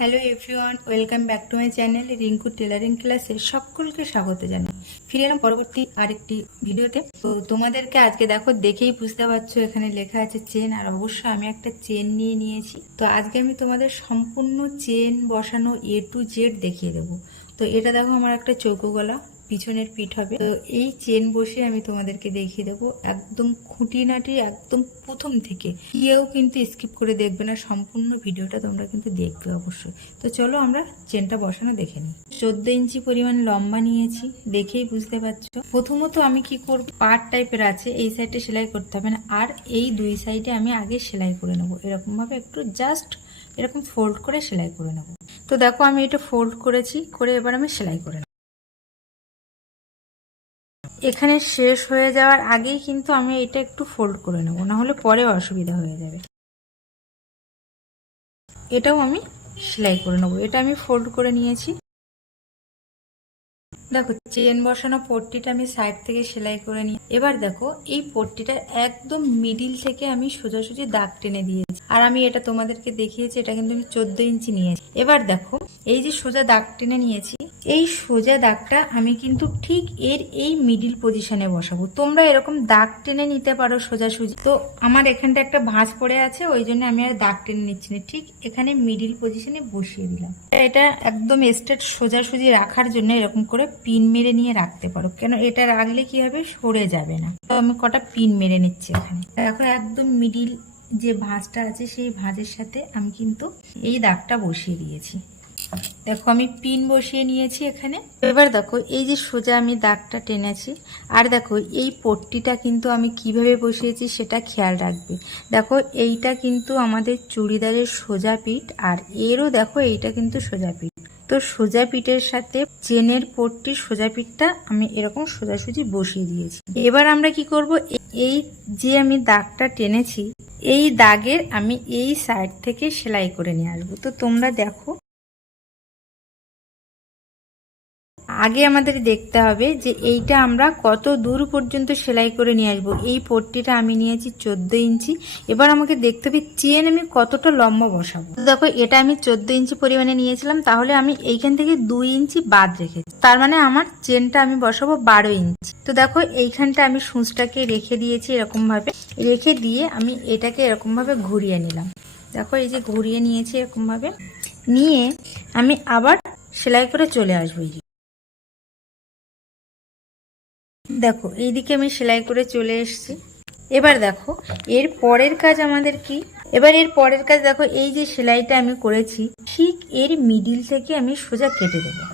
Hello everyone, welcome back to my channel Rinku tailoring ক্লাসে সকলকে স্বাগত জানাই। ফিরে এলাম পরবর্তী আরেকটি ভিডিওতে। তো তোমাদেরকে আজকে দেখো, দেখেই বুঝতে পারছ এখানে লেখা আছে চেন, আর অবশ্যই আমি একটা চেন নিয়ে নিয়েছি। তো আজকে আমি তোমাদের সম্পূর্ণ চেন বসানো এ টু জেড দেখিয়ে দেবো। তো এটা দেখো আমার একটা চৌকো গলা। পিছনের পিঠ হবে। তো এই চেন বসে আমি তোমাদেরকে দেখিয়ে দেবো একদম খুঁটিনাটি একদম প্রথম থেকে। কেউ কিন্তু স্কিপ করে দেখবে না, সম্পূর্ণ ভিডিওটা তোমরা কিন্তু দেখবে অবশ্যই। তো চলো আমরা চেনটা বসানো দেখে নিই। চোদ্দ ইঞ্চি পরিমাণ লম্বা নিয়েছি, দেখেই বুঝতে পারছ। প্রথমত আমি কি করব? পার্ট টাইপের আছে, এই সাইডে সেলাই করতে হবে না। আর এই দুই সাইডে আমি আগে সেলাই করে নেব। এরকম ভাবে একটু জাস্ট এরকম ফোল্ড করে সেলাই করে নেব। তো দেখো আমি এটা ফোল্ড করেছি, করে এবার আমি সেলাই করে এখানে শেষ হয়ে যাওয়ার আগেই কিন্তু আমি এটা একটু ফোল্ড করে নেব না হলে পরে অসুবিধা হয়ে যাবে। এটাও আমি সেলাই করে নেব, এটা আমি ফোল্ড করে নিয়েছি। দেখো চেন বসানো পট্টিটা আমি সাইড থেকে সেলাই করে নিই এবার দেখো, এই পট্টিটা একদম মিডিল থেকে আমি সোজাসুজি দাগ টেনে দিয়েছি। আর আমি এটা তোমাদেরকে দেখিয়েছি, এটা কিন্তু আমি চোদ্দ ইঞ্চি নিয়েছি। এবার দেখো, এই যে সোজা দাগ টেনে নিয়েছি এই সোজা দাগটা আমি কিন্তু ঠিক এর এই মিডিল পজিশনে বসাবো। তোমরা এরকম দাগ টেনে নিতে পারো সোজাসুজি। তো আমার এখানটা একটা ভাঁজ পড়ে আছে, ওই জন্য আমি আর দাগ টেনে নিচ্ছি না। ঠিক এখানে মিডিল পজিশনে বসিয়ে দিলাম। এটা একদম স্ট্রেট সোজাসুজি রাখার জন্য এরকম করে পিন মেরে নিয়ে রাখতে পারো। কেন এটা রাখলে কি হবে? সরে যাবে না। তো আমি কটা পিন মেরে নিচ্ছি এখানে। দেখো একদম মিডিল যে ভাঁজটা আছে, সেই ভাঁজের সাথে আমি কিন্তু এই দাগটা বসিয়ে দিয়েছি। দেখো, আমি পিন বসিয়ে নিয়েছি এখানে। এবার দেখো, এই যে সোজা আমি দাগটা টেনেছি, আর দেখো, এই পট্টিটা কিন্তু আমি কীভাবে বসিয়েছি সেটা খেয়াল রাখবে। দেখো, এইটা কিন্তু আমাদের চুড়িদারের সোজা পিঠ, আর এরও দেখো, এইটা কিন্তু সোজা পিঠ। তো সোজা পিঠের সাথে চেনের পট্টির সোজা পিঠটা আমি এরকম সোজাসুজি বসিয়ে দিয়েছি। এবার আমরা কি করব? এই যে আমি দাগটা টেনেছি, এই দাগের আমি এই সাইড থেকে সেলাই করে নিয়ে আসব। তো তোমরা দেখো আগে আমাদের দেখতে হবে যে এইটা আমরা কত দূর পর্যন্ত সেলাই করে নিয়ে আসব। এই পট্টিটা আমি নিয়েছি চোদ্দ ইঞ্চি। এবার আমাকে দেখতে হবে চেন আমি কতটা লম্বা বসাবো। দেখো, এটা আমি চোদ্দ ইঞ্চি পরিমাণে নিয়েছিলাম, তাহলে আমি এইখান থেকে দুই ইঞ্চি বাদ রেখেছি। তার মানে আমার চেনটা আমি বসাবো বারো ইঞ্চি। তো দেখো, এইখানটা আমি সূচটাকে রেখে দিয়েছি এরকম ভাবে রেখে দিয়ে আমি এটাকে এরকম ভাবে ঘুরিয়ে নিলাম। দেখো, এই যে ঘুরিয়ে নিয়েছি এরকম ভাবে নিয়ে আমি আবার সেলাই করে চলে আসব দেখো, এইদিকে আমি সেলাই করে চলে এসেছি। এবার দেখো, এর পরের কাজ আমাদের কি? এবার এর পরের কাজ দেখো, এই যে সেলাইটা আমি করেছি, ঠিক এর মিডিল থেকে আমি সোজা কেটে দেবো।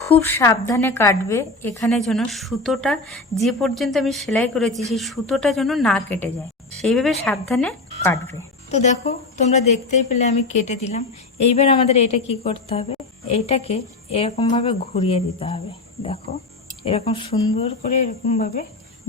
খুব সাবধানে কাটবে, এখানে যেন সুতোটা যে পর্যন্ত আমি সেলাই করেছি, সেই সুতোটা যেন না কেটে যায়। সেইভাবে সাবধানে কাটবে। তো দেখো, তোমরা দেখতেই পেলে আমি কেটে দিলাম। এইবার আমাদের এটা কি করতে হবে? এইটাকে এরকমভাবে ঘুরিয়ে দিতে হবে। দেখো, এরকম সুন্দর করে এরকমভাবে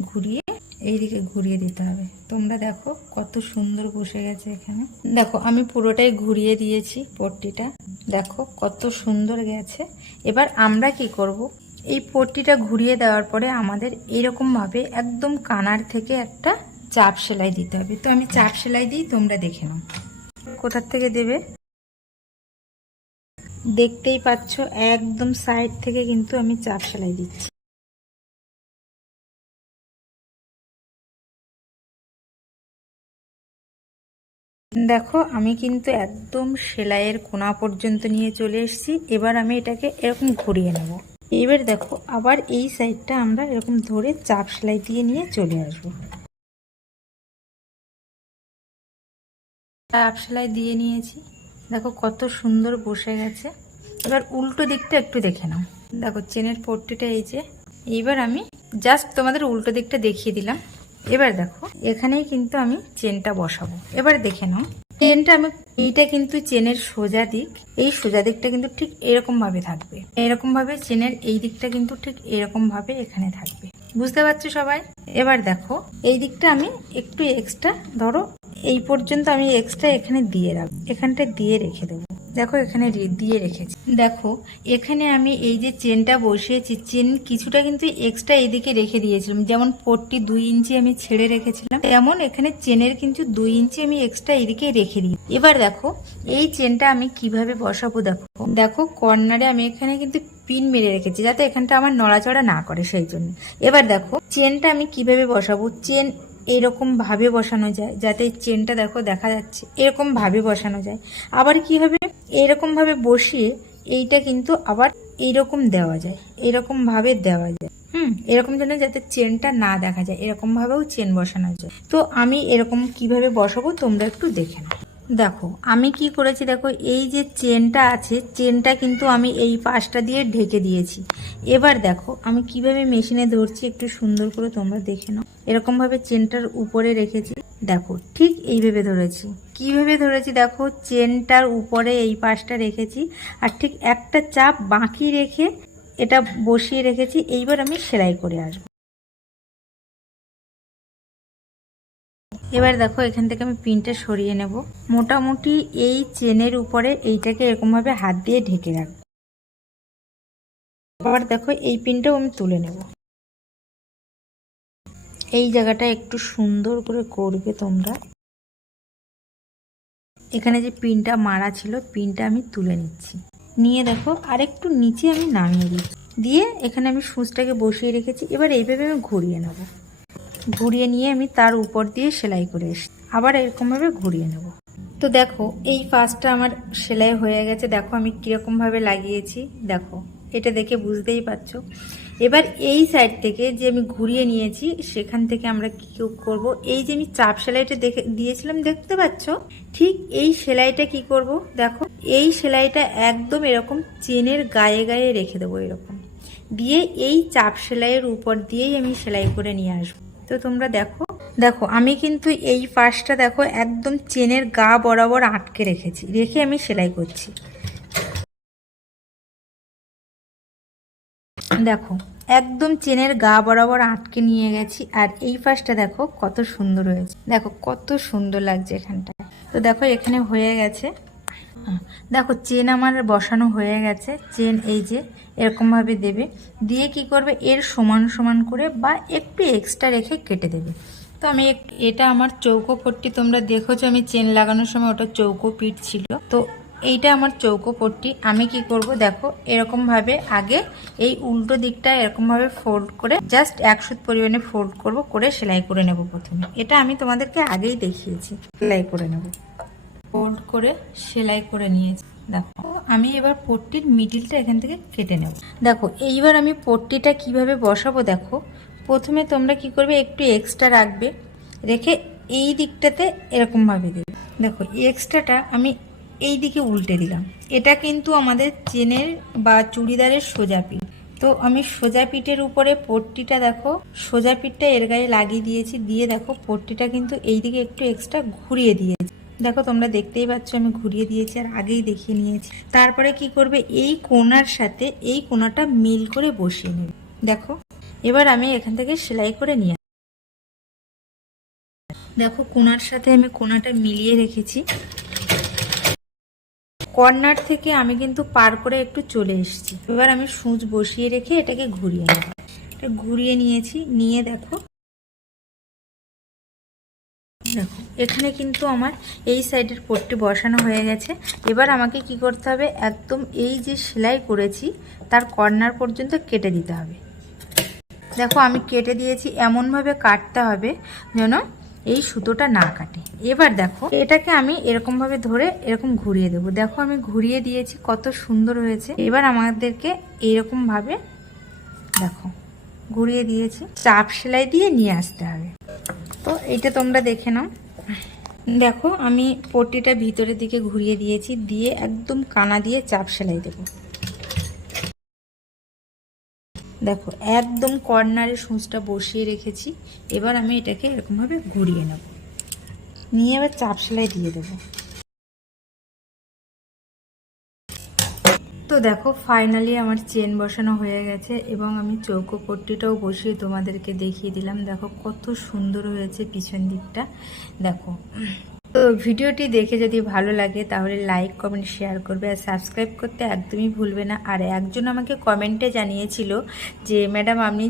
ঘুরিয়ে এইদিকে ঘুরিয়ে দিতে হবে। তোমরা দেখো কত সুন্দর বসে গেছে এখানে। দেখো, আমি পুরোটাই ঘুরিয়ে দিয়েছি পট্টিটা। দেখো কত সুন্দর গেছে। এবার আমরা কি করব? এই পট্টিটা ঘুরিয়ে দেওয়ার পরে আমাদের এরকমভাবে একদম কানার থেকে একটা চাপ সেলাই দিতে হবে। তো আমি চাপ সেলাই দিই, তোমরা দেখে নাও। কোথার থেকে দেবে? দেখতেই পাচ্ছ, একদম সাইড থেকে কিন্তু আমি চাপ সেলাই দিচ্ছি। দেখো, আমি কিন্তু একদম সেলাইয়ের কোনা পর্যন্ত নিয়ে চলে এসেছি। এবার আমি এটাকে এরকম ঘুরিয়ে নেব। এবার দেখো, আবার এই সাইডটা আমরা এরকম ধরে চাপ সেলাই দিয়ে নিয়ে চলে আসব। চাপ সেলাই দিয়ে নিয়েছি। দেখো কত সুন্দর বসে গেছে। এবার উল্টো দিকটা একটু দেখে নাও। দেখো চেনের পট্টিটা এই যে, এইবার আমি জাস্ট তোমাদের উল্টো দিকটা দেখিয়ে দিলাম। এবার দেখো, এখানেই কিন্তু আমি চেনটা বসাবো। এবার দেখে নাও, চেনটা আমি, এইটা কিন্তু চেনের সোজা দিক। এই সোজা দিকটা কিন্তু ঠিক এরকম ভাবে থাকবে। এরকম ভাবে চেনের এই দিকটা কিন্তু ঠিক এরকম ভাবে এখানে থাকবে। বুঝতে পারছ সবাই? এবার দেখো, এই দিকটা আমি একটু এক্সট্রা ধরো এই পর্যন্ত আমি এক্সট্রা এখানে দিয়ে রাখব এখানটা দিয়ে রেখে দেবো। দেখো এখানে দিয়ে রেখেছি। দেখো, এখানে আমি এই যে চেনটা বসিয়েছি, চেন কিছুটা কিন্তু এক্সট্রা এদিকে রেখে দিয়েছিলাম। যেমন পট্টি দুই ইঞ্চি আমি ছেড়ে রেখেছিলাম, তেমন এখানে চেনের কিন্তু দুই ইঞ্চি আমি এক্সট্রা এদিকে রেখে দিই। এবার দেখো, এই চেনটা আমি কীভাবে বসাবো দেখো। দেখো, কর্নারে আমি এখানে কিন্তু পিন মেরে রেখেছি, যাতে এখানটা আমার নড়াচড়া না করে সেই জন্য। এবার দেখো, চেনটা আমি কীভাবে বসাবো? চেন এরকম ভাবে বসানো যায়, যাতে চেনটা দেখো দেখা যাচ্ছে এরকমভাবে বসানো যায়। আবার কি হবে? এরকম ভাবে বসিয়ে এইটা কিন্তু আবার এইরকম দেওয়া যায় এরকমভাবে দেওয়া যায়। হুম, এরকম জন্য যাতে চেনটা না দেখা যায় এরকমভাবেও চেন বসানো যায়। তো আমি এরকম কীভাবে বসাবো তোমরা একটু দেখে নাও। দেখো, আমি কি করেছি দেখো, এই যে চেনটা আছে, চেনটা কিন্তু আমি এই পাশটা দিয়ে ঢেকে দিয়েছি। এবার দেখো, আমি কীভাবে মেশিনে ধরছি একটু সুন্দর করে তোমরা দেখে নাও। এরকম ভাবে চেনটার উপরে রেখেছি। দেখো, ঠিক এইভাবে ধরেছি। কীভাবে ধরেছি দেখো, চেনটার উপরে এই পাশটা রেখেছি, আর ঠিক একটা চাপ বাকি রেখে এটা বসিয়ে রেখেছি। এইবার আমি সেলাই করে আসব। এবার দেখো, এখান থেকে আমি পিনটা সরিয়ে নেব। মোটামুটি এই চেনের উপরে এইটাকে এরকমভাবে হাত দিয়ে ঢেকে রাখব আবার দেখো, এই পিনটাও আমি তুলে নেব। এই জায়গাটা একটু সুন্দর করে করবে তোমরা। এখানে যে পিনটা মারা ছিল, পিনটা আমি তুলে নিচ্ছি। নিয়ে দেখো, আরেকটু নিচে আমি নামিয়ে দিচ্ছি। দিয়ে এখানে আমি সুচটাকে বসিয়ে রেখেছি। এবার এইভাবে আমি ঘুরিয়ে নেব। ঘুরিয়ে নিয়ে আমি তার উপর দিয়ে সেলাই করে এসছি। আবার এরকমভাবে ঘুরিয়ে নেব। তো দেখো, এই ফার্স্টটা আমার সেলাই হয়ে গেছে। দেখো আমি কীরকমভাবে লাগিয়েছি। দেখো, এটা দেখে বুঝতেই পারছ। এবার এই সাইড থেকে যে আমি ঘুরিয়ে নিয়েছি, সেখান থেকে আমরা কি করব? এই যে আমি চাপ সেলাইটা দেখে দিয়েছিলাম, দেখতে পাচ্ছ? ঠিক এই সেলাইটা কি করব? দেখো, এই সেলাইটা একদম এরকম চেনের গায়ে গায়ে রেখে দেবো এরকম। দিয়ে এই চাপ সেলাইয়ের উপর দিয়েই আমি সেলাই করে নিয়ে আসব। তো তোমরা দেখো। দেখো, আমি কিন্তু এই পাশটা দেখো একদম চেনের গা বরাবর আটকে রেখেছি। রেখে আমি সেলাই করছি। দেখো, একদম চেনের গা বরাবর আটকে নিয়ে গেছি আর এই পাশটা দেখো কত সুন্দর হয়েছে। দেখো, কত সুন্দর লাগছে এখানটায়। তো দেখো, এখানে হয়ে গেছে দেখো, চেন আমার বসানো হয়ে গেছে। চেন এই যে, এরকমভাবে দেবে। দিয়ে কি করবে? এর সমান সমান করে বা একটু এক্সট্রা রেখে কেটে দেবে। তো আমি এটা আমার চৌকো পট্টি। তোমরা দেখোছো আমি চেন লাগানোর সময় ওটা চৌকো পিঠ ছিল। তো এইটা আমার চৌকো পট্টি। আমি কি করব? দেখো, এরকমভাবে আগে এই উল্টো দিকটা এরকমভাবে ফোল্ড করে জাস্ট একশো পরিমাণে ফোল্ড করব, করে সেলাই করে নেব প্রথমে। এটা আমি তোমাদেরকে আগেই দেখিয়েছি। সেলাই করে নেব। ফোল্ড করে সেলাই করে নিয়েছি। দেখো, আমি এবার পট্টির মিডিলটা এখান থেকে কেটে নেব। দেখো, এইবার আমি পট্টিটা কীভাবে বসাবো দেখো। প্রথমে তোমরা কি করবে, একটু এক্সট্রা রাখবে, রেখে এই দিকটাতে এরকমভাবে দেবে। দেখো এক্সট্রাটা আমি এই দিকে উল্টে দিলাম। এটা কিন্তু আমাদের চেনের বা চুড়িদারের সোজা পিঠ। তো আমি সোজা পিঠের উপরে পট্টিটা দেখো, সোজা পিঠটা এর গায়ে লাগিয়ে দিয়েছি, দিয়ে দেখো পট্টিটা কিন্তু এই দিকে একটু এক্সট্রা ঘুরিয়ে দিয়েছি। দেখো, তোমরা দেখতেই পাচ্ছ, আমি ঘুরিয়ে দিয়েছি আর আগেই দেখিয়ে নিয়েছি। তারপরে কি করবে? এই কোনার সাথে এই কোনাটা মিল করে বসিয়ে নেবে। দেখো, এবার আমি এখান থেকে সেলাই করে নিয়ে। দেখো, কোনার সাথে আমি কোনাটা মিলিয়ে রেখেছি। কর্নার থেকে আমি কিন্তু পার করে একটু চলে এসেছি। এবার আমি সূচ বসিয়ে রেখে এটাকে ঘুরিয়ে নেব। এটা ঘুরিয়ে নিয়েছি, নিয়ে দেখো দেখো, এখানে কিন্তু আমার এই সাইডের পট্টি বসানো হয়ে গেছে। এবার আমাকে কি করতে হবে? একদম এই যে সেলাই করেছি, তার কর্নার পর্যন্ত কেটে দিতে হবে। দেখো, আমি কেটে দিয়েছি, এমনভাবে কাটতে হবে যেন এই সুতোটা না কাটে। এবার দেখো, এটাকে আমি এরকমভাবে ধরে এরকম ঘুরিয়ে দেবো। দেখো, আমি ঘুরিয়ে দিয়েছি, কত সুন্দর হয়েছে। এবার আমাদেরকে এইরকম ভাবে দেখো, ঘুরিয়ে দিয়েছি। চাপ সেলাই দিয়ে নিয়ে আসতে হবে। তো এইটা তোমরা দেখে নাও। দেখো, আমি পট্টিটা ভিতরের দিকে ঘুরিয়ে দিয়েছি, দিয়ে একদম কানা দিয়ে চাপ সেলাই দেবো। দেখো, একদম কর্নারে সূচটা বসিয়ে রেখেছি, এবার আমি এটাকে এরকমভাবে ঘুরিয়ে নেব। নিয়ে এবার চাপ সেলাই দিয়ে দেবো। দেখো ফাইনালি আমার চেন বসানো হয়ে গেছে এবং আমি চৌকো পট্টিটাও বসিয়ে তোমাদেরকে দেখিয়ে দিলাম। দেখো কত সুন্দর হয়েছে পিছন দিকটা। দেখো তো ভিডিওটি দেখে যদি ভালো লাগে, তাহলে লাইক কমেন্ট শেয়ার করবে আর সাবস্ক্রাইব করতে একদমই ভুলবে না। আর একজন আমাকে কমেন্টে জানিয়েছিল যে ম্যাডাম আপনি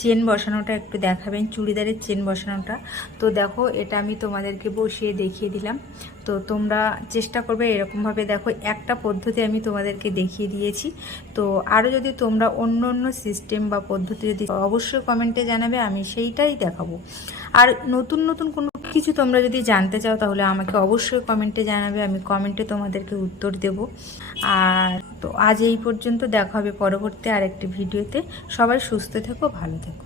চেন বসানোটা একটু দেখাবেন, চুড়িদারের চেন বসানোটা। তো দেখো, এটা আমি তোমাদেরকে বসিয়ে দেখিয়ে দিলাম। তো তোমরা চেষ্টা করবে এরকমভাবে দেখো, একটা পদ্ধতি আমি তোমাদেরকে দেখিয়ে দিয়েছি। তো আরও যদি তোমরা অন্য অন্য সিস্টেম বা পদ্ধতি যদি, অবশ্যই কমেন্টে জানাবে, আমি সেইটাই দেখাবো। আর নতুন নতুন কোনো কিছু তোমরা যদি জানতে চাও, তাহলে আমাকে অবশ্যই কমেন্টে জানাবে, আমি কমেন্টে তোমাদেরকে উত্তর দেব। আর তো আজ এই পর্যন্ত, দেখা হবে পরবর্তী আরেকটি ভিডিওতে। সবাই সুস্থ থেকো, ভালো থেকো।